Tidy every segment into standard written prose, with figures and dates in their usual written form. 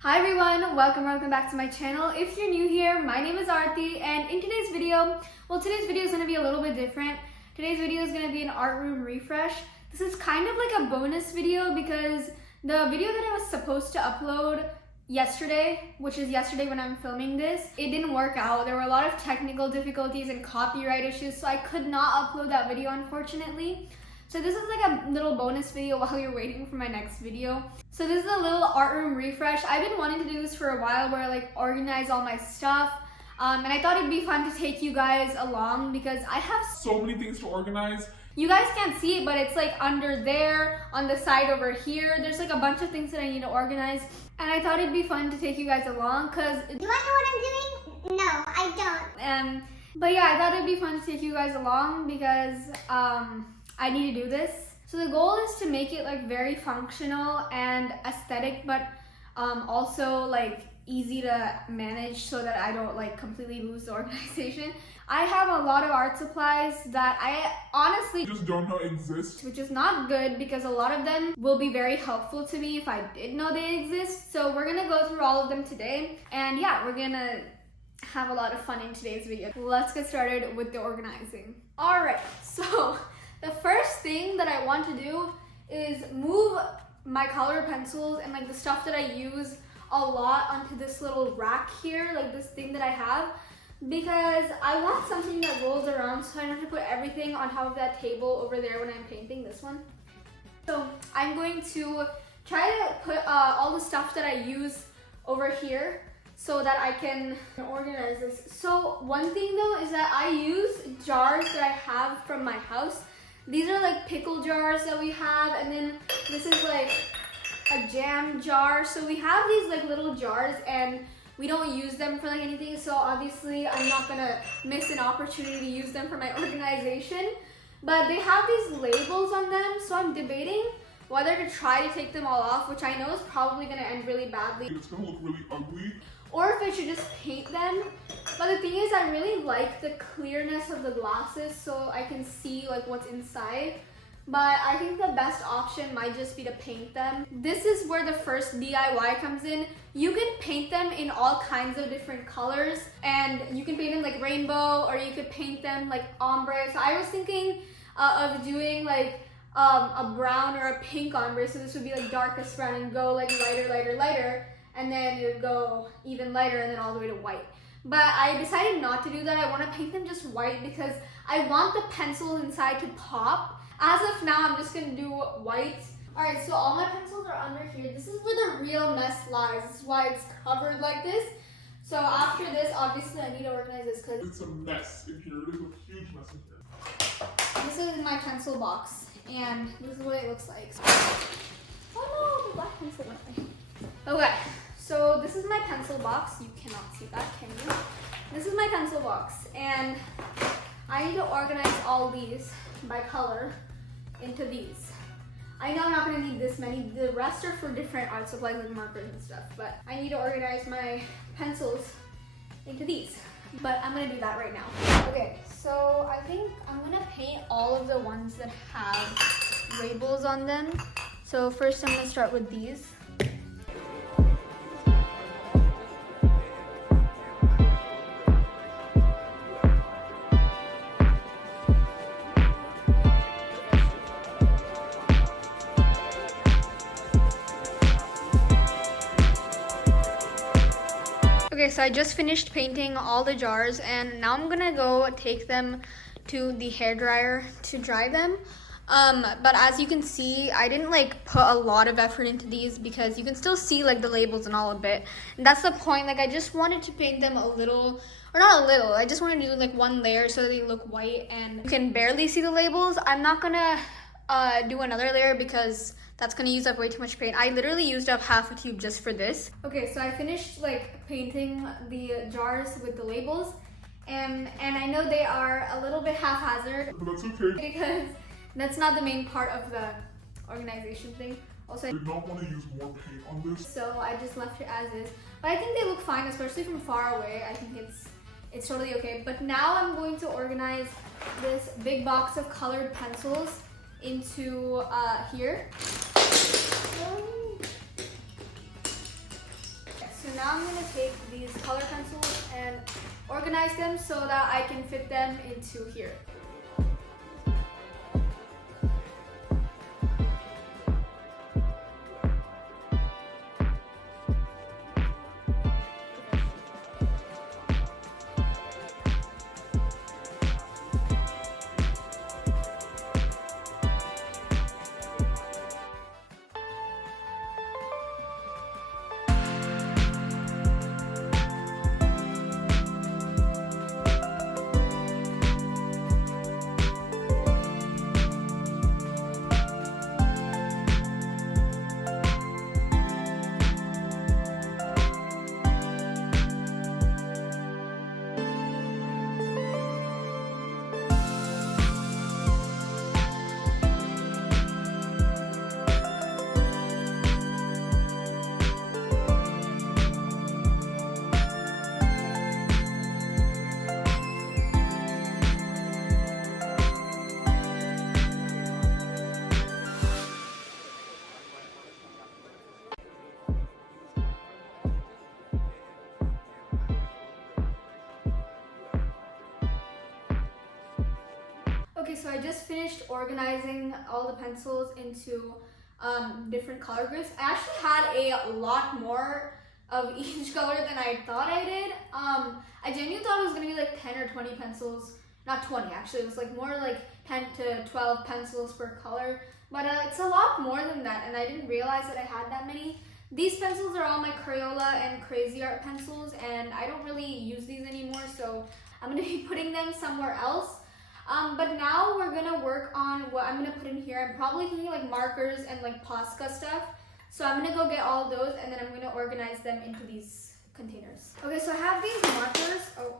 Hi everyone, welcome back to my channel. If you're new here, my name is Aarti, and in today's video, today's video is going to be a little bit different. Today's video is going to be an art room refresh. This is kind of like a bonus video because the video that I was supposed to upload yesterday, which is yesterday when I'm filming this, it didn't work out. There were a lot of technical difficulties and copyright issues, so I could not upload that video, unfortunately. So this is like a little bonus video while you're waiting for my next video. So this is a little art room refresh. I've been wanting to do this for a while where I like organize all my stuff. And I thought it'd be fun to take you guys along because I have so many things to organize. You guys can't see it, but it's like under there, on the side over here. There's like a bunch of things that I need to organize. And I thought it'd be fun to take you guys along because... Do I know what I'm doing? No, I don't. But yeah, I thought it'd be fun to take you guys along because I need to do this. So the goal is to make it like very functional and aesthetic, but also like easy to manage so that I don't like completely lose the organization. I have a lot of art supplies that I honestly just don't know exist, which is not good because a lot of them will be very helpful to me if I did know they exist. So we're gonna go through all of them today, and yeah, we're gonna have a lot of fun in today's video. Let's get started with the organizing. All right, so the first thing that I want to do is move my colored pencils and like the stuff that I use a lot onto this little rack here, like this thing that I have, because I want something that rolls around so I don't have to put everything on top of that table over there when I'm painting this one. So I'm going to try to put all the stuff that I use over here so that I can organize this. So one thing though is that I use jars that I have from my house. These are like pickle jars that we have, and then this is like a jam jar. So we have these like little jars and we don't use them for like anything. So obviously I'm not gonna miss an opportunity to use them for my organization. But they have these labels on them, so I'm debating whether to try to take them all off, which I know is probably gonna end really badly. It's gonna look really ugly. Or if I should just paint them. But the thing is, I really like the clearness of the glasses so I can see like what's inside. But I think the best option might just be to paint them. This is where the first DIY comes in. You can paint them in all kinds of different colors, and you can paint them like rainbow, or you could paint them like ombre. So I was thinking of doing like a brown or a pink ombre. So this would be like darkest brown and go like lighter, and then it would go even lighter and then all the way to white. But I decided not to do that. I want to paint them just white because I want the pencils inside to pop. As of now, I'm just going to do white. Alright, so all my pencils are under here. This is where the real mess lies. This is why it's covered like this. So after this, obviously I need to organize this because it's a mess in here. There's a huge mess in here. this is my pencil box, and this is what it looks like. Oh no, the black pencil went away. Okay. So this is my pencil box. You cannot see that, can you? This is my pencil box, and I need to organize all these by color into these. I know I'm not gonna need this many. The rest are for different art supplies like markers and stuff, but I need to organize my pencils into these. But I'm gonna do that right now. Okay, so I think I'm gonna paint all of the ones that have labels on them. So first I'm gonna start with these. Okay, so I just finished painting all the jars, and now I'm gonna go take them to the hairdryer to dry them. But as you can see, I didn't like put a lot of effort into these because you can still see like the labels and all a bit. And that's the point. Like I just wanted to paint them a little, or not a little. I just wanted to do like one layer so that they look white and you can barely see the labels. I'm not gonna do another layer because that's gonna use up way too much paint. I literally used up half a tube just for this. Okay, so I finished like painting the jars with the labels, and I know they are a little bit haphazard. But that's okay. Because that's not the main part of the organization thing. Also, I did not want to use more paint on this, so I just left it as is. But I think they look fine, especially from far away. I think it's totally okay. But now I'm going to organize this big box of colored pencils into here. so now I'm gonna take these color pencils and organize them so that I can fit them into here. Okay, so I just finished organizing all the pencils into different color groups. I actually had a lot more of each color than I thought I did. I genuinely thought it was gonna be like 10 or 20 pencils. Not 20 actually, it was like more like 10 to 12 pencils per color. But it's a lot more than that, and I didn't realize that I had that many. These pencils are all my Crayola and Crazy Art pencils, and I don't really use these anymore, so I'm gonna be putting them somewhere else. But now we're gonna work on what I'm gonna put in here. I'm probably thinking like markers and like Posca stuff. So I'm gonna go get all of those and then I'm gonna organize them into these containers. Okay, so I have these markers. Oh,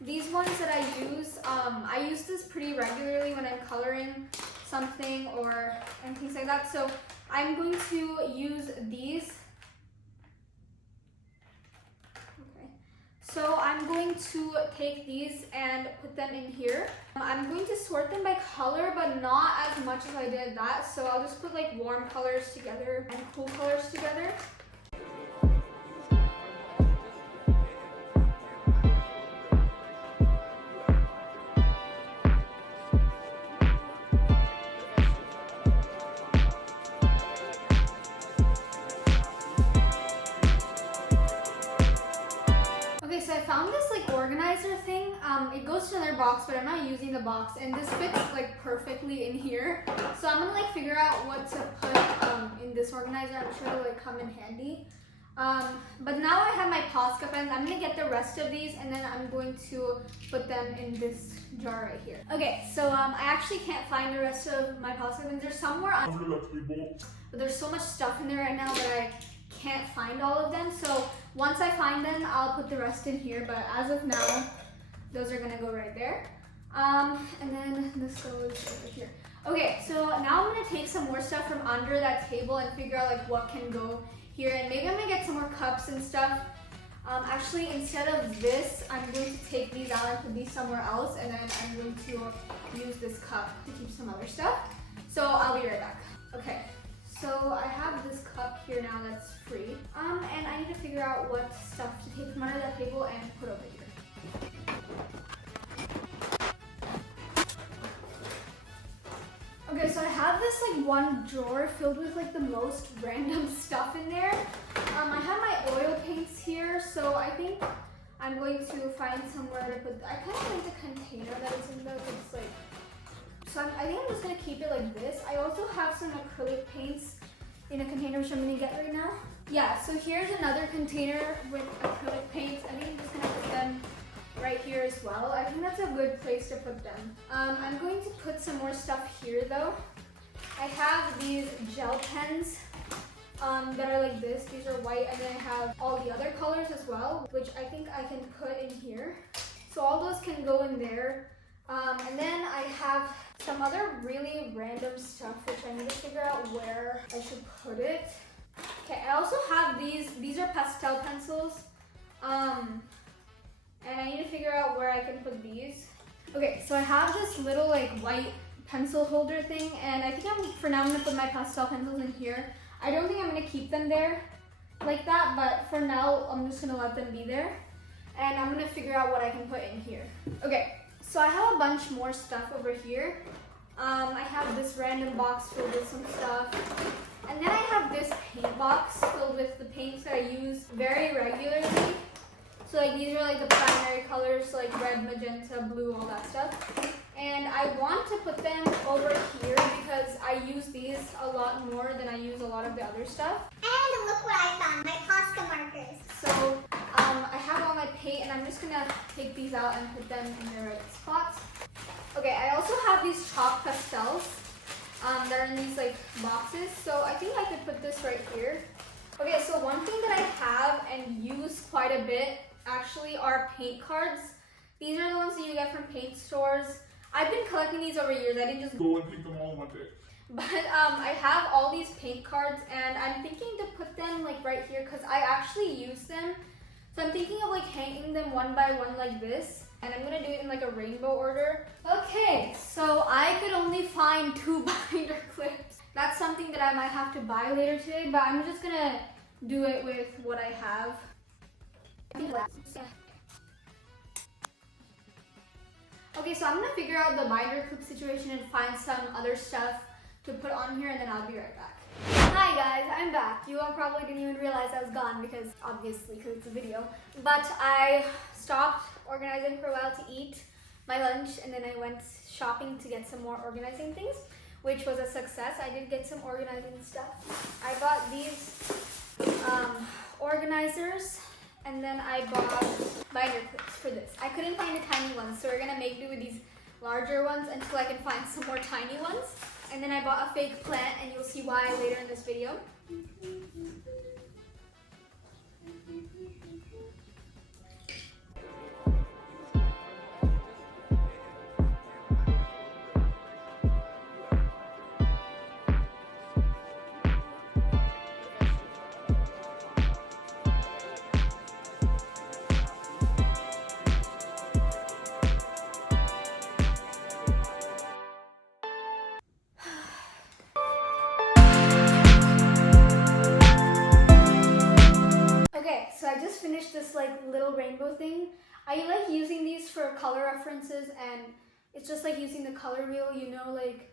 these ones that I use this pretty regularly when I'm coloring something or and things like that. So I'm going to use these. So I'm going to take these and put them in here. I'm going to sort them by color, but not as much as I did that. So I'll just put like warm colors together and cool colors together. So I found this like organizer thing. It goes to another box, but I'm not using the box, and this fits like perfectly in here. So I'm gonna like figure out what to put in this organizer. I'm sure it'll like come in handy. But now I have my Posca pens. I'm gonna get the rest of these, and then I'm going to put them in this jar right here. Okay, so I actually can't find the rest of my Posca pens. They're somewhere under the table, but there's so much stuff in there right now that I can't find all of them. So once I find them, I'll put the rest in here, but as of now, those are gonna go right there. And then this goes over here. Okay, so now I'm gonna take some more stuff from under that table and figure out like what can go here, and maybe I'm gonna get some more cups and stuff. Actually, instead of this, I'm going to take these out and put these somewhere else, and then I'm going to use this cup to keep some other stuff. So I'll be right back. Okay. So I have this cup here now that's free, and I need to figure out what stuff to take from under that table and put over here. Okay, so I have this like one drawer filled with like the most random stuff in there. I have my oil paints here, so I think I'm going to find somewhere to put. I kind of like the container that it's in though. It's like. So I think I'm just gonna keep it like this. I also have some acrylic paints in a container which I'm gonna get right now. Yeah, so here's another container with acrylic paints. I think I'm just gonna put them right here as well. I think that's a good place to put them. I'm going to put some more stuff here though. I have these gel pens that are like this. These are white, and then I have all the other colors as well, which I think I can put in here. So all those can go in there. And then I have some other really random stuff which I need to figure out where I should put it. Okay, I also have these are pastel pencils. And I need to figure out where I can put these. Okay, so I have this little like white pencil holder thing, and I think for now I'm gonna put my pastel pencils in here. I don't think I'm gonna keep them there. like that, but for now, I'm just gonna let them be there. And I'm gonna figure out what I can put in here. Okay, so I have a bunch more stuff over here. I have this random box filled with some stuff. And then I have this paint box filled with the paints that I use very regularly. So like these are like the primary colors, like red, magenta, blue, all that stuff. And I want to put them over here because I use these a lot more than I use a lot of the other stuff. And look what I found, my Posca markers. So I have all my paint and I'm just gonna take these out and put them in the right spots. Okay, I also have these chalk pastels that are in these like boxes. So I think I could put this right here. Okay, so one thing that I have and use quite a bit actually are paint cards. These are the ones that you get from paint stores. I've been collecting these over years. I didn't just Go and take them all in one day. But I have all these paint cards and I'm thinking to put them like right here because I actually use them. So I'm thinking of like hanging them one by one like this. And I'm gonna do it in like a rainbow order. Okay, so I could only find 2 binder clips. That's something that I might have to buy later today, but I'm just gonna do it with what I have. Okay, so I'm gonna figure out the binder clip situation and find some other stuff to put on here and then I'll be right back. Hi guys, I'm back. You all probably didn't even realize I was gone because it's a video. But I stopped organizing for a while to eat my lunch and then I went shopping to get some more organizing things, which was a success. I did get some organizing stuff. I bought these organizers and then I bought binder clips for this. I couldn't find the tiny ones, so we're gonna make do with these larger ones until I can find some more tiny ones. And then I bought a fake plant and you'll see why later in this video. So I just finished this like little rainbow thing. I like using these for color references and it's just like using the color wheel, you know, like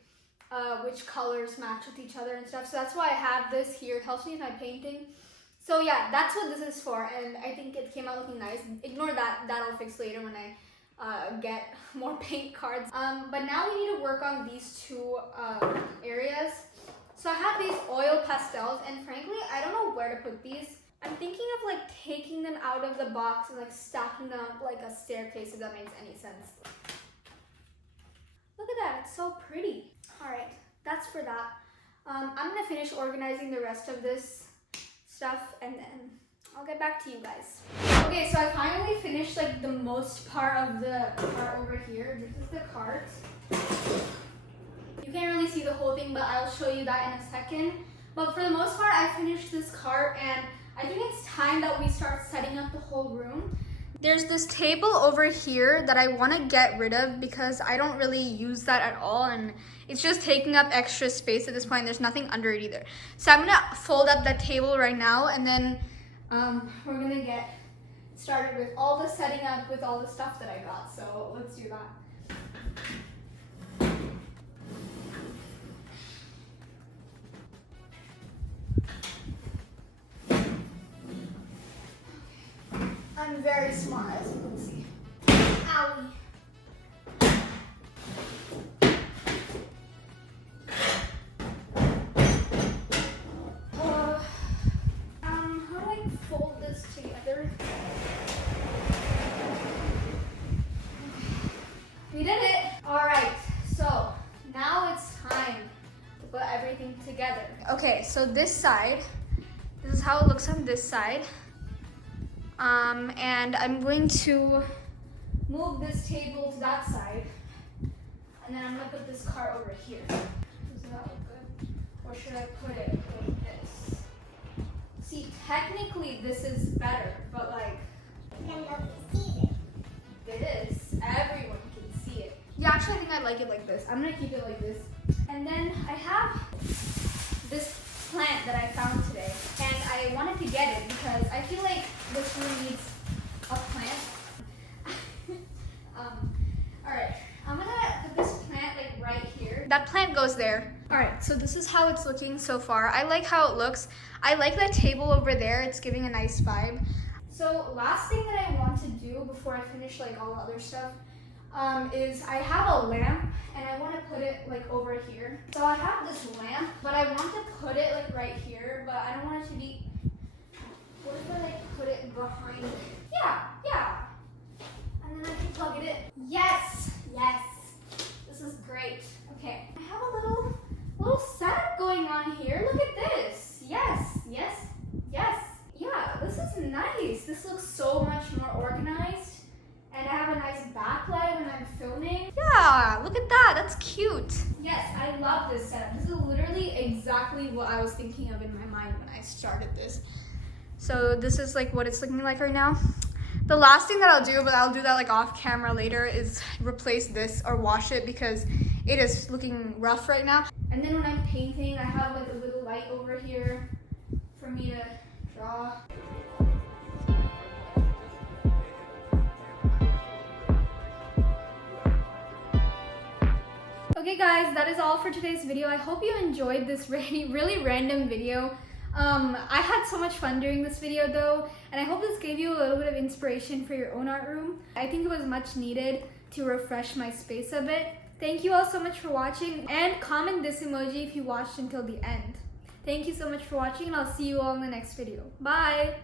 which colors match with each other and stuff. So that's why I have this here. It helps me with my painting. So yeah, that's what this is for and I think it came out looking nice. Ignore that, that'll fix later when I get more paint cards. But now we need to work on these 2 areas. So I have these oil pastels and frankly, I don't know where to put these. I'm thinking of like taking them out of the box and like stacking them up like a staircase, if that makes any sense. Look at that, it's so pretty. All right, that's for that. I'm gonna finish organizing the rest of this stuff and then I'll get back to you guys. Okay, so I finally finished like the most part of the cart over here. This is the cart. You can't really see the whole thing, but I'll show you that in a second. But for the most part, I finished this cart and I think it's time that we start setting up the whole room. There's this table over here that I want to get rid of because I don't really use that at all and it's just taking up extra space at this point. There's nothing under it either. So I'm gonna fold up that table right now and then we're gonna get started with all the setting up with all the stuff that I got. So let's do that. I'm very smart, as you can see. Owie. How do I fold this together? We did it! Alright, so now it's time to put everything together. Okay, so this side, this is how it looks on this side. And I'm going to move this table to that side and then I'm going to put this cart over here. Does that look good? Or should I put it like this? See, technically this is better, but like... Nobody sees it. It is. Everyone can see it. Yeah, actually I think I like it like this. I'm going to keep it like this. And then I have this plant that I found today and I wanted to get it this room needs a plant. Alright, I'm gonna put this plant like right here. That plant goes there. Alright, so this is how it's looking so far. I like how it looks. I like that table over there. It's giving a nice vibe. So last thing that I want to do before I finish like all the other stuff is I have a lamp and I want to put it like over here. So I have this lamp, but I want to put it like right here, but I don't want it to be, what if I like put it behind it? Yeah. And then I can plug it in. Yes. This is great. Okay, I have a little setup going on here. Look at this. Yes. Yeah, this is nice. This looks so much more organized. And I have a nice backlight when I'm filming. Yeah, look at that. That's cute. Yes, I love this setup. This is literally exactly what I was thinking of in my mind when I started this. So this is like what it's looking like right now. The last thing that I'll do, but I'll do that like off camera later, is replace this or wash it because it is looking rough right now. And then when I'm painting, I have like a little light over here for me to draw. Okay guys, that is all for today's video. I hope you enjoyed this really random video. I had so much fun during this video though, and I hope this gave you a little bit of inspiration for your own art room. I think it was much needed to refresh my space a bit. Thank you all so much for watching, and comment this emoji if you watched until the end. Thank you so much for watching, and I'll see you all in the next video. Bye!